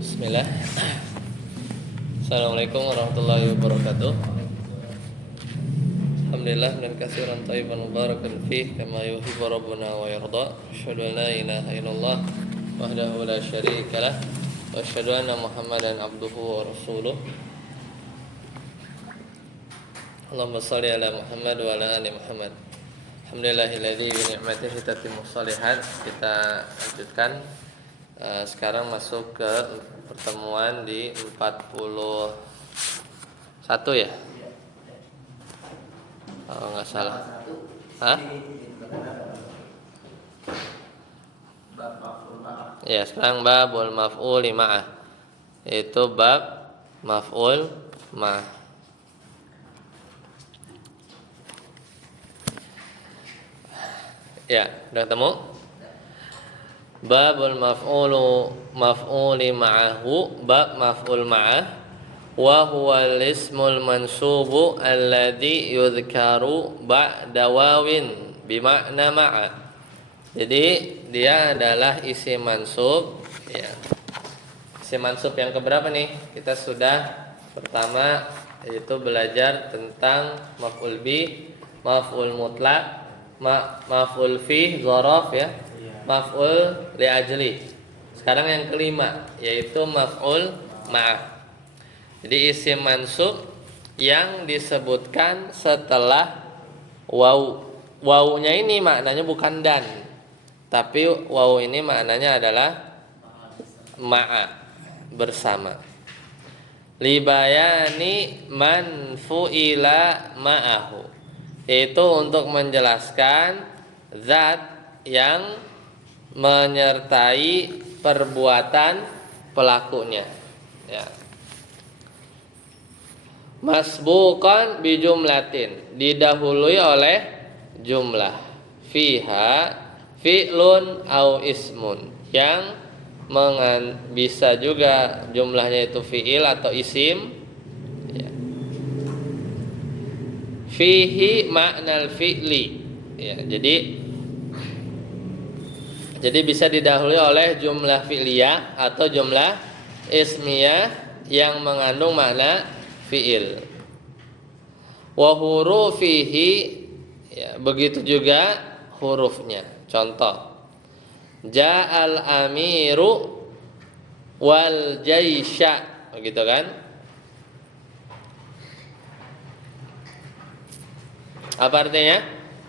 Bismillah. Assalamualaikum warahmatullahi wabarakatuh. Alhamdulillah dan katsiran thayyiban mubarakan fih kama yuhibbu rabbuna wa yarda. Asyhadu an la ilaha illallah wahdahu la syarika lah wa asyhadu anna Muhammadan abduhu wa rasuluh. Allahumma shalli ala Muhammad wa ala ali Muhammad. Alhamdulillahilladzi bi ni'matihi tatimmu shalihat. Kita lanjutkan. Sekarang masuk ke pertemuan di 41 ya? Kalau nggak salah. Hah? Ya, sekarang babul maf'ul ma'ah. Itu bab maf'ul ma'ah. Ya, udah ketemu? Babul maf'uli ma'ahu, bab maf'ul ma'ah, wa huwa al-ismul mansubu alladhi yudhkaru ba'da wawin bima'na ma'a. Jadi dia adalah isim mansub ya. Isim mansub yang keberapa nih? Kita sudah pertama yaitu belajar tentang maf'ul bi, maf'ul mutlaq, maf'ul fi, dzaraf ya. Maf'ul li ajli. Sekarang yang kelima yaitu maf'ul ma'ah. Jadi isim mansub yang disebutkan setelah waw. Wawnya ini maknanya bukan dan, tapi waw ini maknanya adalah ma'a, bersama. Libayani man fu'ila ma'ahu. Itu untuk menjelaskan zat yang menyertai perbuatan pelakunya ya. Masbuqan bi jumlatin, didahului oleh jumlah, fiha fi'lun au ismun, yang bisa juga jumlahnya itu fi'il atau isim ya. Fihi ma'nal fi'li ya, jadi bisa didahului oleh jumlah fi'liyah atau jumlah ismiyah yang mengandung makna fi'il. Wa hurufihi ya, begitu juga hurufnya. Contoh, ja'al amiru wal jaisha, begitu kan? Apa artinya?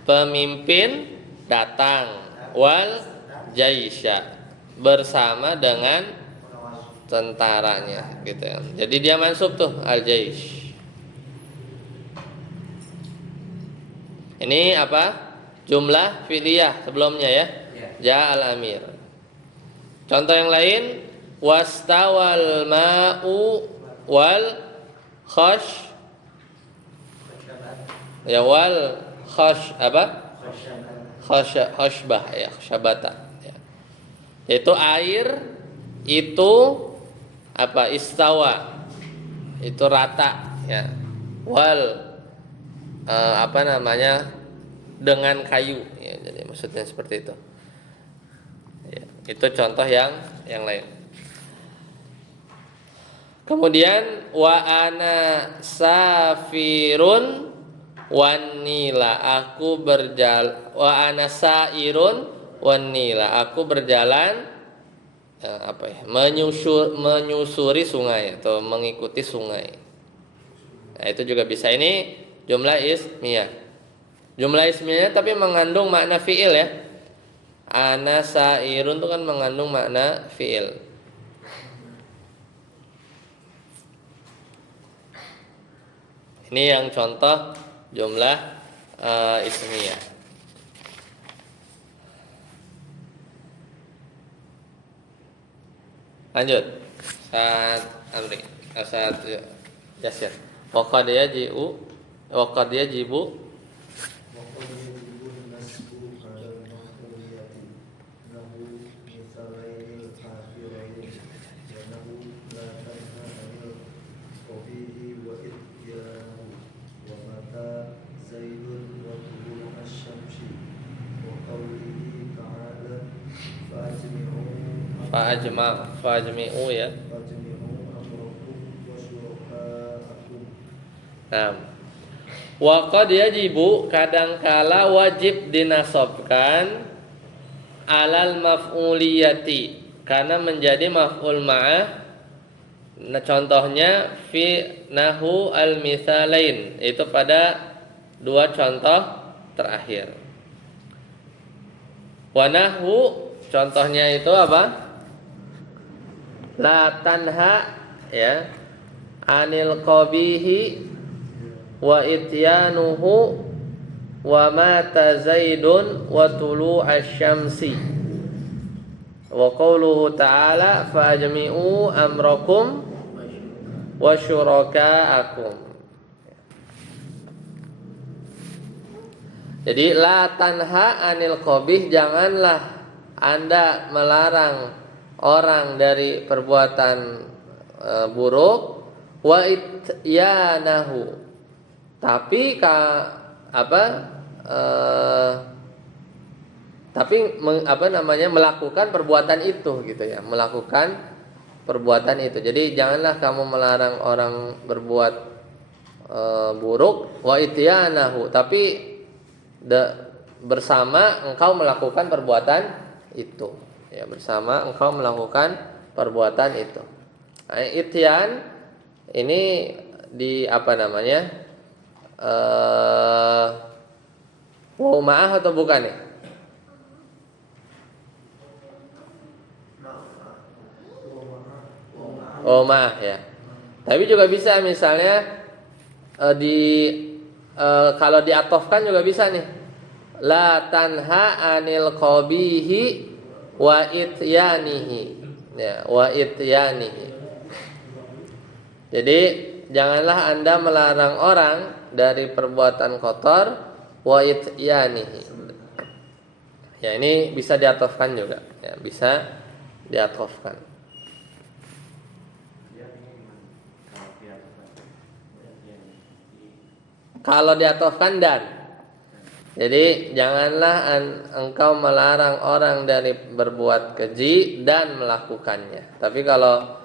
Pemimpin datang, wal jaisha, bersama dengan tentaranya gitu kan. Jadi dia mansub tuh al-jaish. Ini apa? Jumlah fi'liyah sebelumnya ya. Ja'al amir. Contoh yang lain, wastawal ma'u wal khash. Ya wal khash apa? Khashbah ya, khashabata. Itu air itu apa? Istawa, itu rata ya. Wal dengan kayu ya, jadi maksudnya seperti itu ya, itu contoh yang lain. Kemudian wa ana safirun wanila, aku berjalan, wa ana sairun wanila, aku berjalan menyusuri sungai atau mengikuti sungai. Nah, itu juga bisa. Ini jumlah ismiyah. Jumlah ismiyah tapi mengandung makna fi'il ya. Ana sairun itu kan mengandung makna fi'il. Ini yang contoh jumlah ismiyah. Lanjut. Saat amri, saat Yasir. Waqad yajibu fa'ajmi'u ya. Nah, wa qad yajibu kadangkala wajib dinasobkan alal maf'uliyati karena menjadi maf'ul ma'ah. Nah, contohnya fi nahu al misalain itu pada dua contoh terakhir. Wa nahu contohnya itu apa? La tanha ya anil qabihi wa ityanuhu wa mata zaidun wa tulu'asyamsi wa qawluhu ta'ala fa'ajmi'u amrakum wa syuraka'akum. Jadi la tanha anil qabih, janganlah Anda melarang orang dari perbuatan buruk, wa ityanahu, tapi melakukan perbuatan itu gitu ya, melakukan perbuatan itu. Jadi janganlah kamu melarang orang berbuat buruk, wa ityanahu, tapi bersama engkau melakukan perbuatan itu ya, bersama engkau melakukan perbuatan itu. Nah, ityan ini di apa namanya? Waw ma'ah atau bukan ya? Oh ma'ah ya. Tapi juga bisa misalnya kalau diatofkan juga bisa nih. La tanha anil qabihi wa ityanihi. Ya, wa ityanihi. Jadi janganlah Anda melarang orang dari perbuatan kotor, wa ityanihi. Ya, ini bisa diatofkan juga. Ya, bisa diatofkan. Kalau diatofkan dan. Jadi janganlah engkau melarang orang dari berbuat keji dan melakukannya. Tapi kalau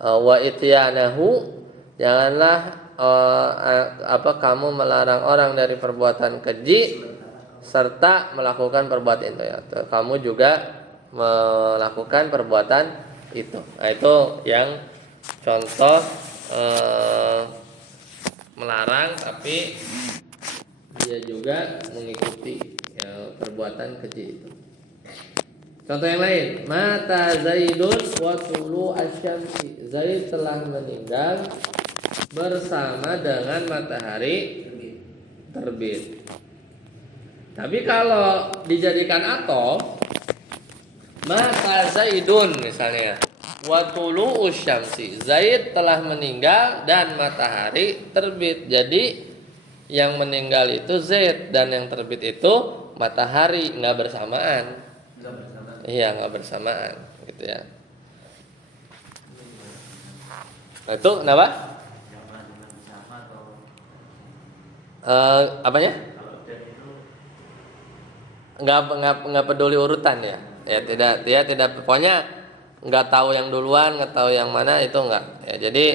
wa ityanahu, janganlah kamu melarang orang dari perbuatan keji serta melakukan perbuatan itu ya. Kamu juga melakukan perbuatan itu. Nah, itu yang contoh melarang tapi dia juga mengikuti ya, perbuatan keji itu. Contoh yang lain, mata Zaidun wa tulu asyamsi. Zaid telah meninggal bersama dengan matahari terbit. Tapi kalau dijadikan atof, mata Zaidun misalnya, wa tulu asyamsi. Zaid telah meninggal dan matahari terbit. Jadi yang meninggal itu Zaid dan yang terbit itu matahari, nggak bersamaan. Iya, nggak bersamaan gitu ya. Nah, itu kenapa? Apanya? Nggak peduli urutan ya. Ya tidak pokoknya nggak tahu yang duluan, nggak tahu yang mana, itu nggak. Ya, jadi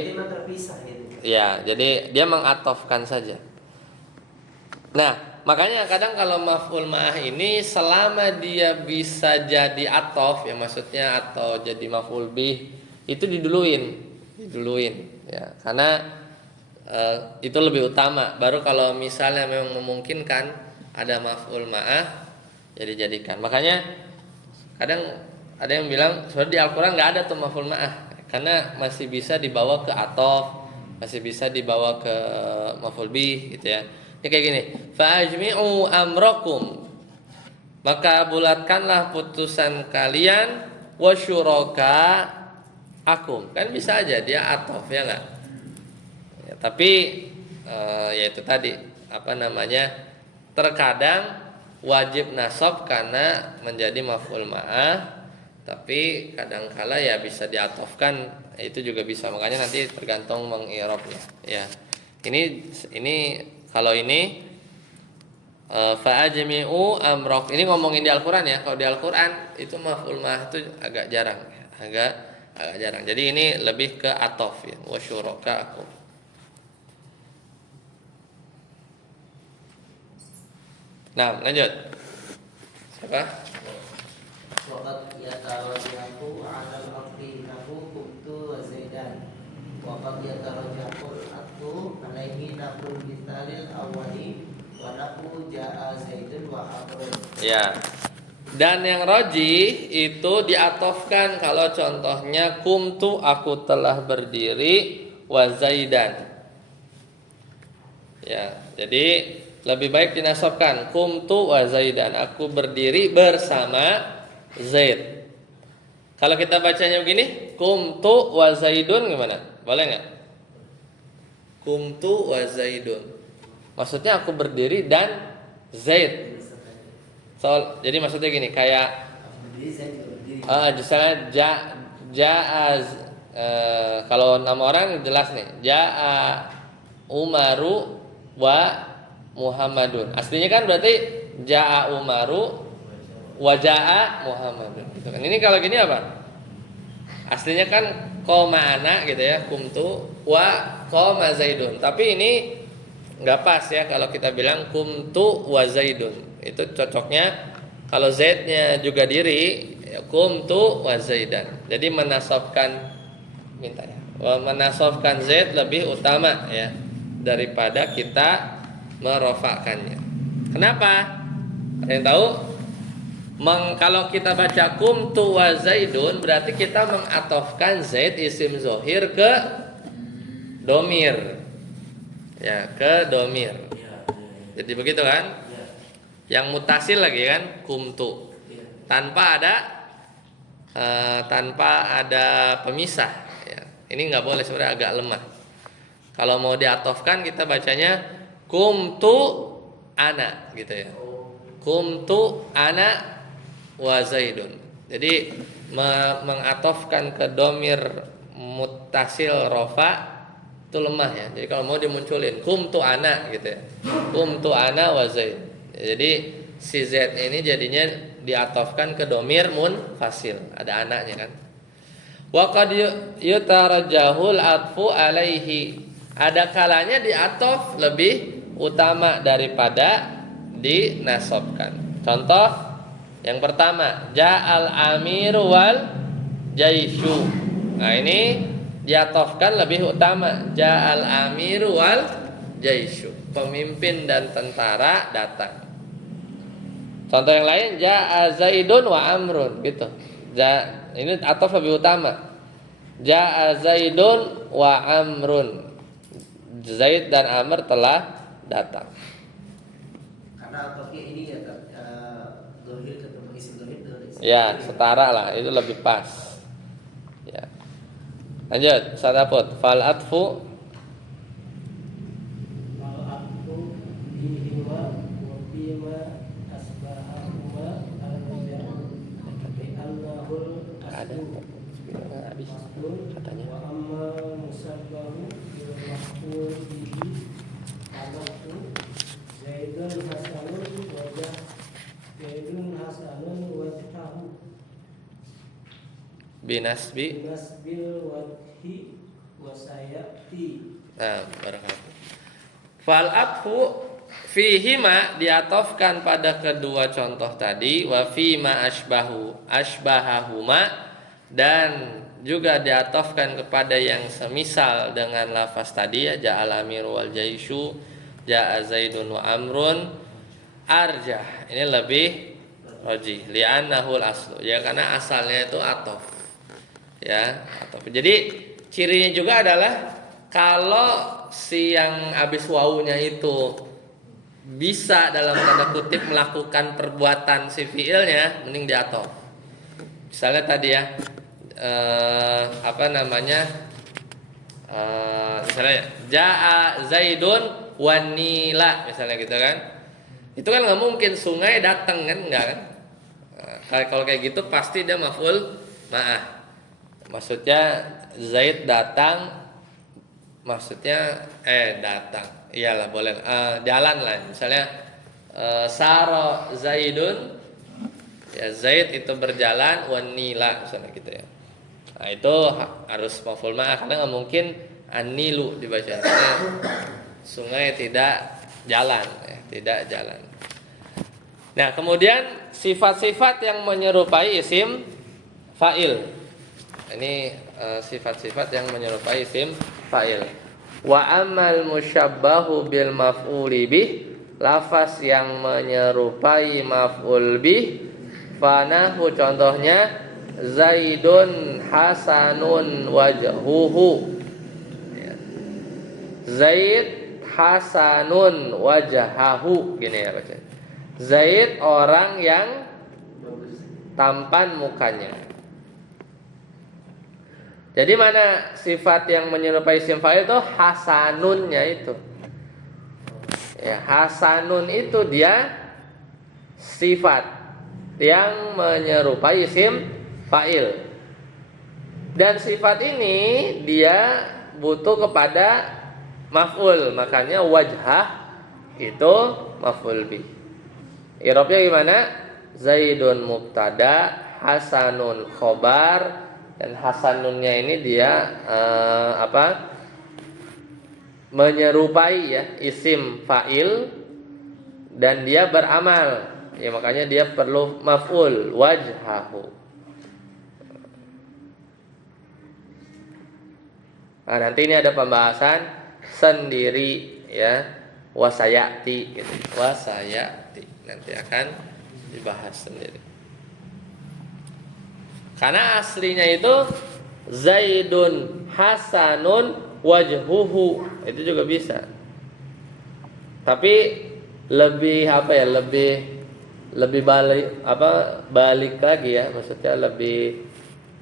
ya, jadi dia mengatofkan saja. Nah, makanya kadang kalau maf'ul ma'ah ini selama dia bisa jadi atof ya, maksudnya atau jadi maf'ul bih, itu diduluin ya, karena itu lebih utama. Baru kalau misalnya memang memungkinkan ada maf'ul ma'ah ya dijadikan. Makanya kadang ada yang bilang sebenarnya di Al-Qur'an nggak ada tuh maf'ul ma'ah, karena masih bisa dibawa ke atof, masih bisa dibawa ke maf'ul bih gitu ya. Ini kayak gini, fa'ajmi'u amrakum, maka bulatkanlah putusan kalian, wa syuraka'akum. Kan bisa aja dia atof ya enggak? Ya, tapi ya itu tadi apa namanya? Terkadang wajib nasab karena menjadi maf'ul ma'ah, tapi kadangkala ya bisa diatofkan, itu juga bisa. Makanya nanti tergantung mengirobnya ya. Ini kalau ini fa'ajmi'u amrak, ini ngomongin di Al-Qur'an ya. Kalau di Al-Qur'an itu maf'ul ma'ah itu agak jarang ya. Agak jarang. Jadi ini lebih ke atof ya, wa syuraka'akum. Nah, lanjut. Siapa? Waqad yatarajjahu 'ala al-'athri nahu kuntu wa zaidan. Waqad yatarajjahu al-'athru 'alaihi naqul mithalil awwali wa naqul ja'a zaidun wa amrun. Ya. Dan yang rajih itu diatofkan kalau contohnya kumtu aku telah berdiri wa zaidan. Ya, jadi lebih baik dinasabkan kumtu wa zaidan, aku berdiri bersama Zaid. Kalau kita bacanya begini, kumtu wa zaidun gimana? Boleh nggak? Kumtu wa zaidun. Maksudnya aku berdiri dan Zaid. Jadi maksudnya gini, kayak misalnya kalau nama orang jelas nih, ja'a Umaru wa Muhammadun. Aslinya kan berarti ja'a Umaru wa ja'a Muhammadun. Gitu kan. Ini kalau gini apa? Aslinya kan qoma ana gitu ya, kumtu wa qoma Zaidun. Tapi ini nggak pas ya kalau kita bilang kumtu wa Zaidun. Itu cocoknya kalau Zaidnya juga diri ya, kumtu wa Zaidan. Jadi menasabkan menasabkan Zaid lebih utama ya daripada kita merofakkannya. Kenapa? Ada yang tahu? Kalau kita baca kumtu wa Zaidun berarti kita mengatofkan Zaid isim zohir ke domir. Ya, ke domir. Jadi begitu kan? Yang mutasil lagi kan kumtu tanpa ada pemisah ya. Ini nggak boleh, sebenarnya agak lemah. Kalau mau diatofkan kita bacanya kumtu ana gitu ya, kumtu ana wa zaidun. Jadi mengatofkan ke domir mutasil rofa itu lemah ya. Jadi kalau mau dimunculin kumtu ana gitu ya, kumtu ana wa zaid. Jadi si Z ini jadinya diatofkan ke domir munfasil, ada anaknya kan. Wa qad yutarajjahul atfu alaihi. Ada kalanya diatof lebih utama daripada dinasabkan. Contoh yang pertama, ja'al amiru wal jaisyu. Nah, ini diatofkan lebih utama, ja'al amiru wal jaisyu. Pemimpin dan tentara datang. Contoh yang lain, ja'a Zaidun wa Amrun gitu. Ini atof lebih utama. Ja'a Zaidun wa Amrun. Zaid dan Amr telah datang. Karena atofnya ini ya dohir ketemu isim dohir. Ya, setara lah, itu lebih pas. Ya. Lanjut, sadaput. Fal atfu katanya binasbil wajhi wasayati. Nah, barakallahu. Fal atfu fihima diatofkan pada kedua contoh tadi, wa fima asbahahuma, dan juga diatofkan kepada yang semisal dengan lafaz tadi ya, ja'al amir wal jaisyu, ja'a zaidun wa amrun, arjah. Ini lebih rajih li'annahul aslu, ya karena asalnya itu atof. Ya, atof. Jadi cirinya juga adalah kalau si yang habis wawunya itu bisa dalam tanda kutip melakukan perbuatan si fiilnya, mending diatof. Misalnya tadi ya, misalnya ja'a Zaidun wanila misalnya gitu kan, itu kan nggak mungkin sungai datang kan, enggak kan. Kalau kayak gitu pasti dia maf'ul ma'ah, maksudnya Zaid datang, maksudnya datang, iyalah boleh jalan lah, misalnya saro Zaidun, ya Zaid itu berjalan, wanila misalnya gitu ya. Nah itu harus maf'ul ma'ah, karena nggak mungkin anilu dibaca, karena sungai tidak jalan, tidak jalan. Nah, kemudian sifat-sifat yang menyerupai isim fa'il. Ini sifat-sifat yang menyerupai isim fa'il. Wa amal musyabbahu bil maf'uli bih, lafaz yang menyerupai maf'ul bih, fanahu contohnya Zaidun hasanun wajhuhu. Ya. Zaid hasanun wajhahu, gini ya baca. Zaid orang yang tampan mukanya. Jadi mana sifat yang menyerupai isim fa'il itu hasanunnya itu. Ya, hasanun itu dia sifat yang menyerupai isim fa'il. Dan sifat ini dia butuh kepada maf'ul, makanya wajhah itu maf'ul bih. I'rabnya gimana? Zaidun mubtada, hasanun khobar, dan hasanunnya ini dia menyerupai ya isim fa'il dan dia beramal. Ya makanya dia perlu maf'ul wajhahu. Nah, nanti ini ada pembahasan sendiri ya, wasayati gitu. Wasayati nanti akan dibahas sendiri. Karena aslinya itu Zaidun hasanun wajhuhu, itu juga bisa. Tapi lebih lebih balik lagi ya, maksudnya lebih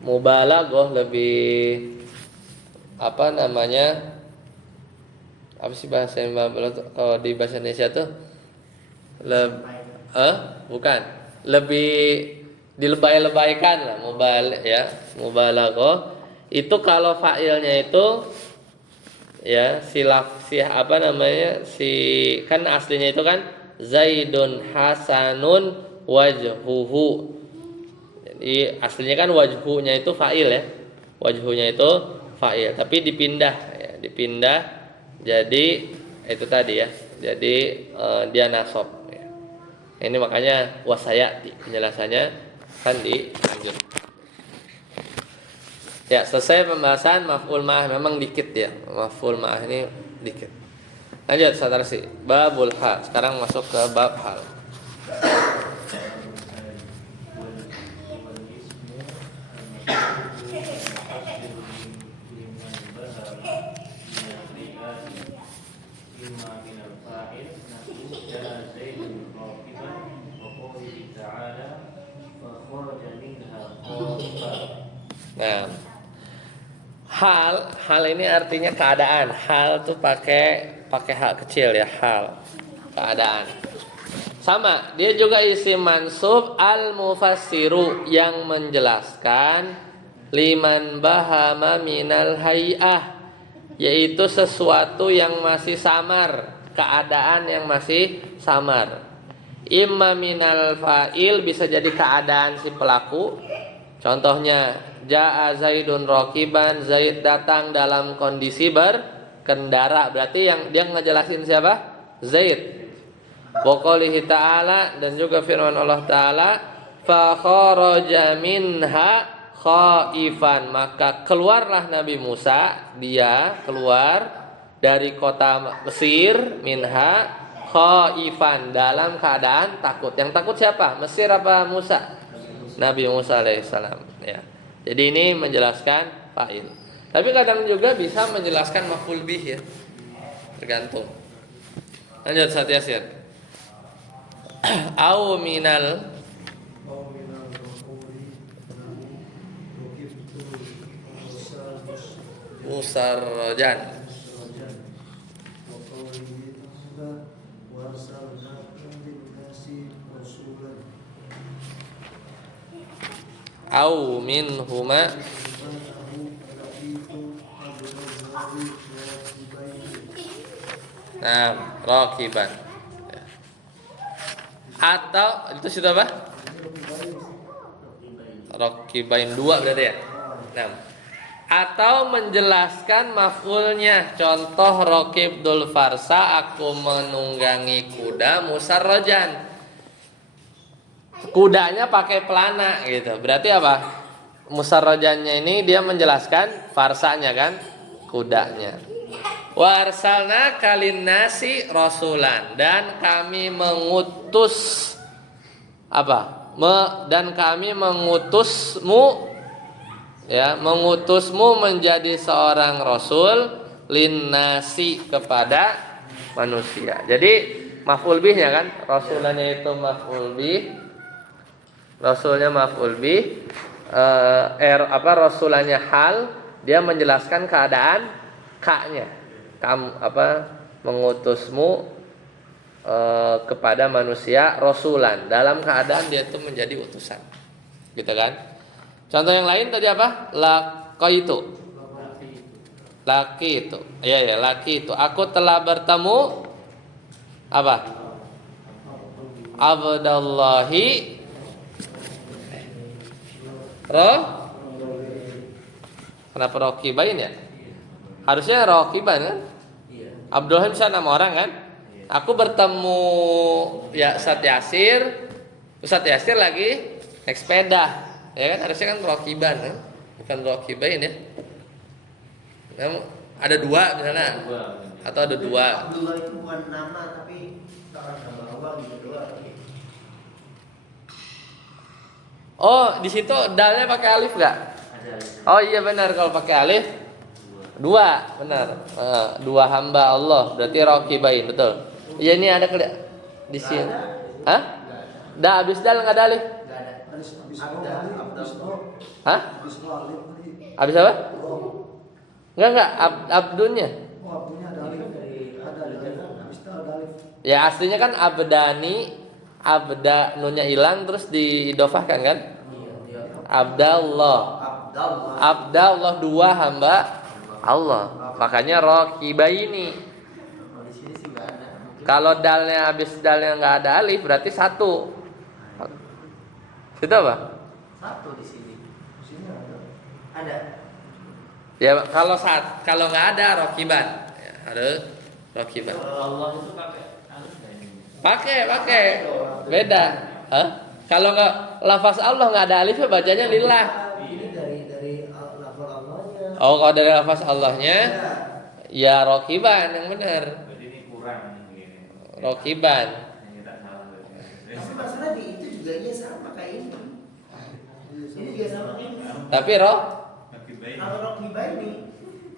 mubalaghah, lebih apa sih bahasa kalau di bahasa Indonesia tuh bukan, lebih dilebay-lebaykan lah, mubalaghah itu kalau fa'ilnya itu ya kan aslinya itu kan Zaidun hasanun wajhuhu. Jadi aslinya kan wajhunya itu fa'il ya, wajhunya itu fa'il, tapi dipindah jadi itu tadi ya, jadi dia nasab ya. Ini makanya wasayati penjelasannya kan dilanjut. Ya, selesai pembahasan maf'ul ma'ah. Memang dikit ya, maf'ul ma'ah ini dikit. Lanjut saudara sih, babul hal. Sekarang masuk ke bab hal. Nah, hal ini artinya keadaan. Hal tuh pakai hal kecil ya, hal keadaan. Sama, dia juga isim mansub al-mufassiru yang menjelaskan liman bahama minal hay'ah, yaitu sesuatu yang masih samar, keadaan yang masih samar. Imma minal fa'il, bisa jadi keadaan si pelaku. Contohnya Ja'a Zaidun rakiban, Zaid datang dalam kondisi berkendara. Berarti yang dia ngejelasin siapa? Zaid. Wa qoulihi ta'ala, dan juga firman Allah Ta'ala, fa kharaja minha khaifan, maka keluarlah Nabi Musa, dia keluar dari kota Mesir, minha khaifan, dalam keadaan takut. Yang takut siapa? Mesir apa Musa? Nabi Musa alaihissalam ya. Jadi ini menjelaskan fa'il. Tapi kadang juga bisa menjelaskan maf'ul bih ya. Tergantung. Lanjut Ustaz Yasir. Au minal musarrajan. Au minhuma rakiban. Atau itu sudah apa? Rakibain 2 berarti ya. Atau menjelaskan maf'ulnya. Contoh rakibdul farsa, aku menunggangi kuda musarrajan. kudanya pakai pelana gitu. Berarti apa? Musarrojannya ini dia menjelaskan farsanya kan, kudanya. Wa arsalna kalinnasi rasulan, dan kami mengutus apa? Dan kami mengutusmu, ya, mengutusmu menjadi seorang rasul linnasi, kepada manusia. Jadi maf'ul bihnya kan, rasulannya itu maf'ul bih, rasulnya maf'ul bih, rasulannya hal, dia menjelaskan keadaan kaknya. Kamu mengutusmu kepada manusia rasulan, dalam keadaan dia itu menjadi utusan, gitu kan? Contoh yang lain tadi apa? Laki itu, ya laki itu. Aku telah bertemu apa? Abdallahi kenapa rokibain ya? Harusnya rokiban kan? Abdullah bisa 6 orang kan? Aku bertemu ya Ustadz Yasir lagi naik sepeda, ya kan? Harusnya kan rokiban kan? Bukan rokibain ya. Nah, ada 2 misalnya, atau ada 2. Abdullah itu bukan nama, tapi nama Allah gitu doang. Oh, di situ dalnya pakai alif nggak? Oh iya benar, kalau pakai alif 2, benar. 2 hamba Allah, berarti rokibain, betul. Iya, ini ada di sini. Hah? Dah habis dal nggak ada alif? Nggak ada. Hah? Habis apa? Enggak, abdunnya. Abdunnya ada alif. Ada alif. Ya aslinya kan abdani, nunnya hilang terus diidofahkan kan? Abdallah. Abdallah 2 hamba Allah. Makanya rokibaini. Di sini sih nggak ada. Kalau dalnya nggak ada alif berarti 1. Itu apa? 1 di sini. Di sini ada. Ada. Ya kalau nggak ada rokiban, ya, harus rokiban. Allah itu Pakai, beda. Hah? Kalau nggak lafaz Allah nggak ada alifnya, bacanya lillah. Ini dari lafal Allahnya. Oh, kalau dari lafaz Allahnya, ya rokiban yang benar. Berarti ini kurang begini. Rokiban. Ini tak salah berarti. Tapi masalah di itu juga sama kayak ini. Ini juga sama kayak ini. Tapi Lebih baik. Kalau Rocky ini,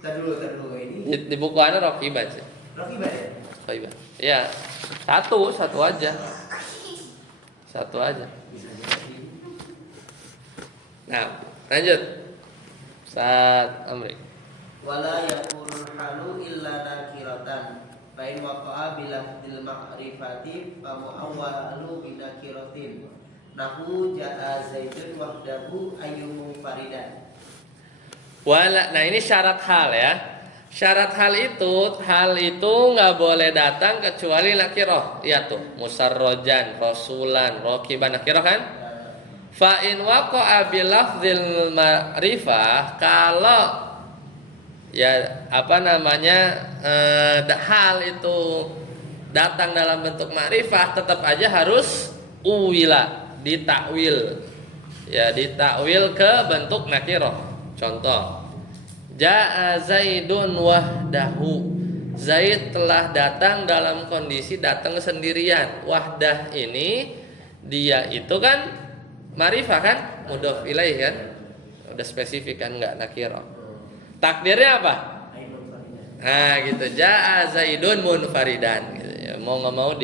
tar dulu ini. di buku ana rokiban sih. Rocky ya? Rokiban. Ya, satu aja. Satu aja. Nah, lanjut. Saat Amri. Wala yakunul halu illa nakiratan. Fa in waqa'a bilafdil ma'rifati fa mu'awwalu binakiratin. Nahu ja'a Zaidun wahdahu ayyumu faridan. Nah ini syarat hal ya. Syarat hal itu nggak boleh datang kecuali nakiroh. Lihat tuh, musarrojan, rasulan, rokiban, nakiroh kan? Fa in waqa'a bilafdil ma'rifah, kalau ya hal itu datang dalam bentuk ma'rifah, tetap aja harus uwila, ditakwil. Ya, ditakwil ke bentuk nakiroh. Contoh, Ja'a Zaidun wahdahu. Zaid telah datang dalam kondisi datang sendirian. Wahdah ini dia itu kan ma'rifah kan, mudhof ilaih kan. Udah spesifik kan, enggak nakirah. Takdirnya apa? Nah gitu, Ja'a Zaidun munfaridan gitu ya. Mau enggak mau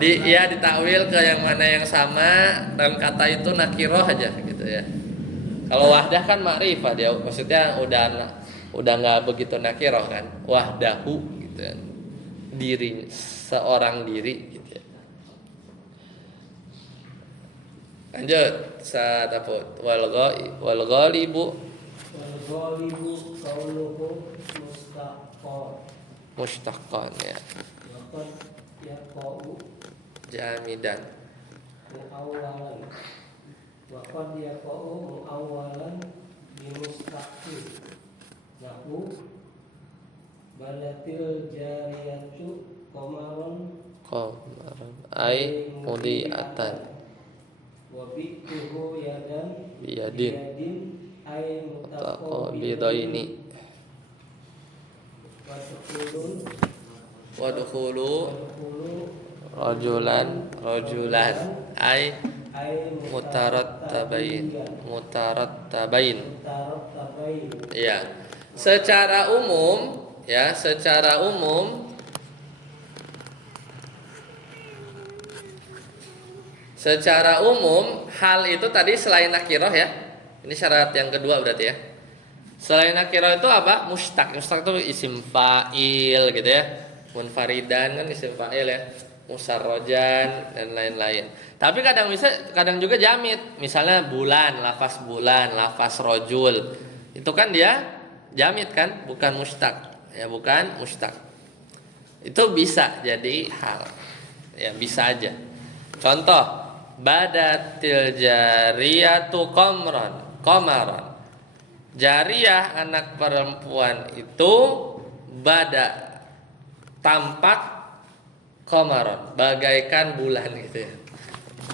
ditakwil ke yang mana yang sama, dan kata itu nakirah aja gitu ya. Kalau wahdah kan ma'rifah, dia maksudnya udah nggak begitu nakirah kan, wahdahu gitu kan, diri, seorang diri gitu ya. Lanjut, sataput wal ghalibu qauluhu mustaqqan ya, waqad yaqau jamidan. muawwalan waqad yaqau muawwalan bimustaqil nahu balatil jariyatu qamarun qamaran ay mudiatan Wa bi'tuhu yadan biyadin ay mutaqabidaini wa wadkhulu dukhulu rajulan ay mutarattabain tabain. ya secara umum secara umum hal itu tadi selain nakirah ya. Ini syarat yang kedua berarti ya. Selain nakirah itu apa? Mustaq. Mustaq itu isim fa'il gitu ya. Munfaridan kan isim fa'il ya. Musarrojan dan lain-lain. Tapi kadang juga jamid. Misalnya bulan, lafaz rojul. Itu kan dia jamid kan, bukan mustaq. Ya, bukan mustaq. Itu bisa jadi hal. Ya, bisa aja. Contoh, badatil jariyatu qamaran. Jariyah anak perempuan itu bada tampak qamaran, bagaikan bulan gitu ya.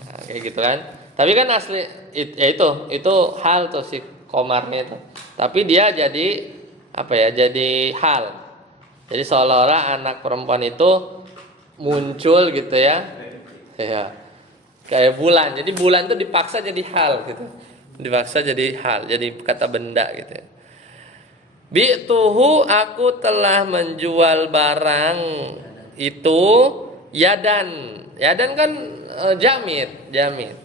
Nah, kayak gitu kan. Tapi kan asli ya itu hal tuh si qamarnya itu. Tapi dia jadi apa ya? Jadi hal. Jadi seolah-olah anak perempuan itu muncul gitu ya. Ya. Kayak bulan. Jadi bulan itu dipaksa jadi hal gitu. Dipaksa jadi hal, jadi kata benda gitu ya. Bi'tuhu aku telah menjual barang itu yadan. Yadan kan jamid.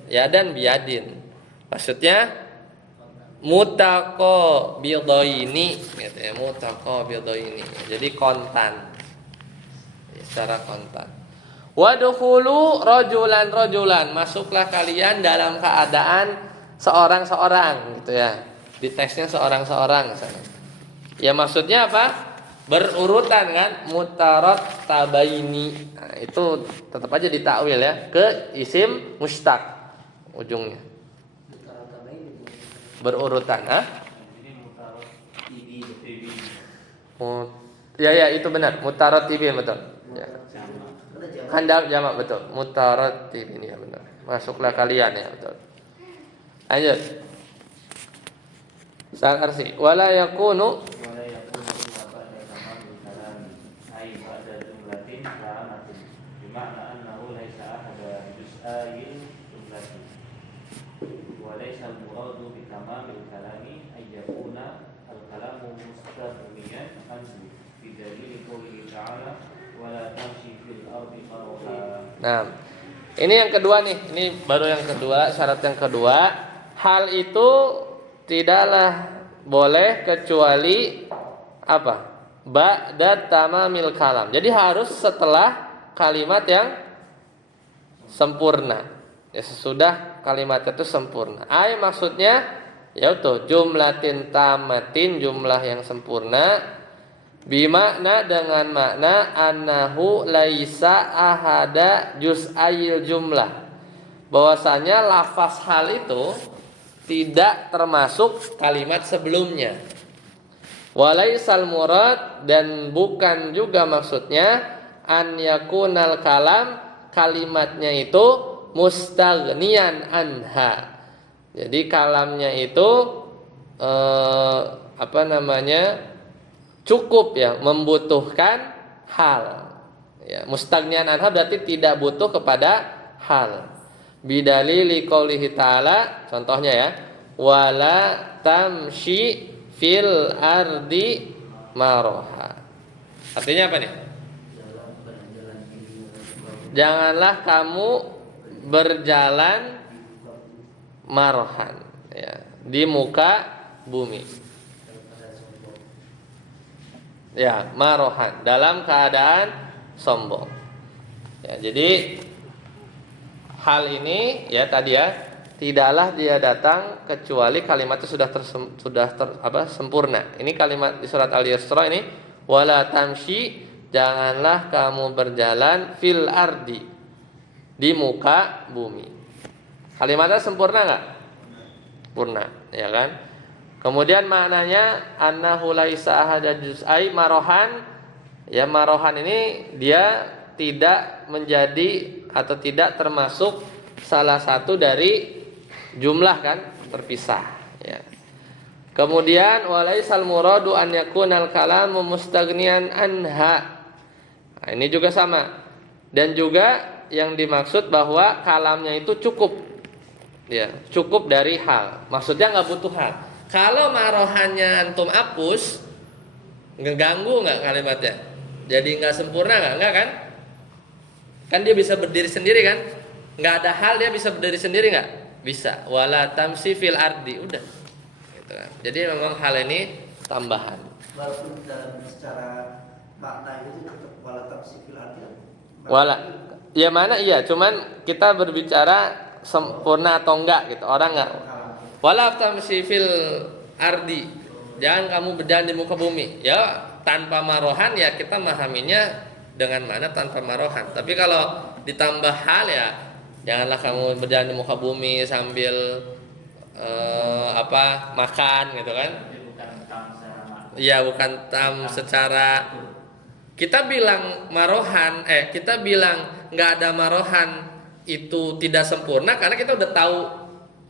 Yadan biyadin. Maksudnya mutaqo bidaini gitu ya, mutaqo bidaini. Jadi kontan. Secara kontan. Wadkhulu rajulan, masuklah kalian dalam keadaan seorang gitu ya. Di teksnya seorang misalnya. Ya maksudnya apa? Berurutan kan, mutarat tabaini. Nah, itu tetap aja ditakwil ya ke isim mustaq ujungnya. Berurutan, Ini mutarot TV. Ya itu benar, mutaratibin betul. Ya. Handal jamak betul. Mutaratibin ya benar. Masuklah kalian ya betul. Lanjut. Sang arsi wala yakunu Wala yakunu illa ba'da tamamil kalam ay ba'da jumlatin ka'amatin bima'na annahu laysa ahada juz'ayil jumlatin wa laysa al-muradu bi tamamil kalami ay yakuna al-kalamu mustaghniyan anhu bi dalil qoulihi ta'ala wala tamshi fil ardi maraha. Nah, ini yang kedua nih. Ini baru yang kedua, syarat yang kedua. Hal itu tidaklah boleh kecuali apa? Ba'da tamamil kalam. Jadi harus setelah kalimat yang sempurna. Ya sesudah kalimat itu sempurna. Maksudnya yaitu jumlatin tamatin, jumlah yang sempurna. Bimakna dengan makna annahu laisa ahada juz'ayil jumlah. Bahwasanya lafaz hal itu tidak termasuk kalimat sebelumnya. Walaisal murad, dan bukan juga maksudnya an yakunal kalam, kalimatnya itu mustaghniyan anha. Jadi kalamnya itu cukup ya, membutuhkan hal. Ya, mustaghniyan anha berarti tidak butuh kepada hal. Bidalili qoulihi ta'ala, contohnya ya, wala tamshi fil ardi maroha. Artinya apa nih? Janganlah kamu berjalan marohan ya, di muka bumi. Ya, marohan dalam keadaan sombong. Ya, jadi hal ini ya tadi ya, tidaklah dia datang kecuali kalimat itu sudah sempurna. Ini kalimat di surat Al-Isra ini, wala tamshi, janganlah kamu berjalan fil ardi, di muka bumi. Kalimatnya sempurna enggak? Sempurna, ya kan? Kemudian maknanya annahu laisa ahada juz'ai marohan. Ya, marohan ini dia tidak menjadi atau tidak termasuk salah satu dari jumlah kan, terpisah ya. Kemudian walaisal muradu an yakunal kalamu mustaghniyan anha. Nah, ini juga sama. Dan juga yang dimaksud bahwa kalamnya itu cukup. Ya, cukup dari hal. Maksudnya nggak butuh hal. Kalau marohannya antum hapus, ngeganggu nggak kalimatnya? Jadi nggak sempurna nggak? Nggak kan? Kan dia bisa berdiri sendiri kan? Nggak ada hal dia bisa berdiri sendiri nggak? Bisa. Wala tamsi fil ardi, udah. Gitu kan. Jadi memang hal ini tambahan. Walaupun dalam secara makna itu tetap wala tamsifil arti. Wala, ya mana iya, cuman kita berbicara sempurna atau enggak gitu. Orang enggak. Wala tamsi fil ardi. Jangan kamu berjalan di muka bumi. Ya, tanpa marohan ya kita memahaminya dengan mana tanpa marohan. Tapi kalau ditambah hal ya janganlah kamu berjalan di muka bumi sambil makan gitu kan. Iya, bukan tam secara kita bilang marohan, kita bilang nggak ada marohan itu tidak sempurna karena kita udah tahu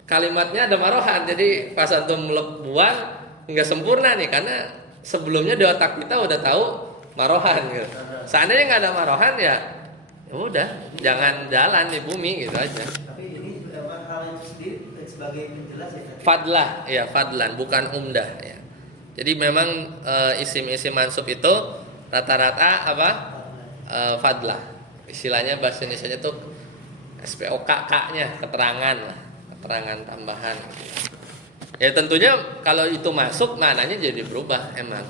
kalimatnya ada marohan. Jadi pas antum buang nggak sempurna nih karena sebelumnya di otak kita udah tahu marohan gitu. Seandainya nggak ada marohan ya udah jangan jalan di bumi gitu aja. Tapi ini hal itu sendiri sebagai penjelas ya. Fadlah, ya fadlan bukan umdah ya. Jadi memang isim-isim mansub itu rata-rata apa? Fadlah. Istilahnya bahasa Indonesia itu SPOK-nya, keterangan lah, keterangan tambahan. Ya tentunya kalau itu masuk maknanya jadi berubah emang.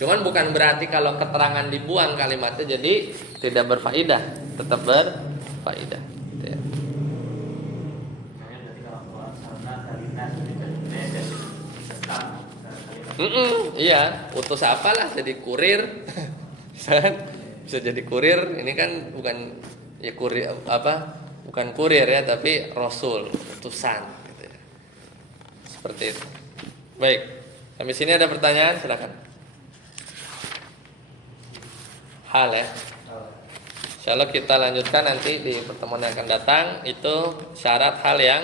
Cuman bukan berarti kalau keterangan dibuang kalimatnya jadi tidak berfaedah, tetap berfaedah. Gitu ya. Iya, utus apalah jadi kurir. Bisa jadi kurir. Ini kan bukan ya kurir bukan kurir ya, tapi rasul, utusan gitu ya. Seperti itu. Baik. Kami sini ada pertanyaan, silakan. Hal ya. Insyaallah kita lanjutkan nanti di pertemuan yang akan datang. Itu syarat hal yang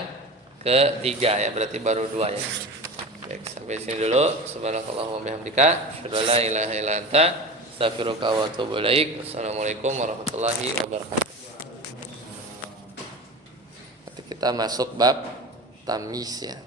ketiga ya, berarti baru 2 ya. Baik, sampai sini dulu. Subhanakallahumma bihamdika, asyhadu an la ilaha illa anta, astaghfiruka wa atubu ilaik. Assalamualaikum warahmatullahi wabarakatuh. Nanti kita masuk bab tamyiz ya.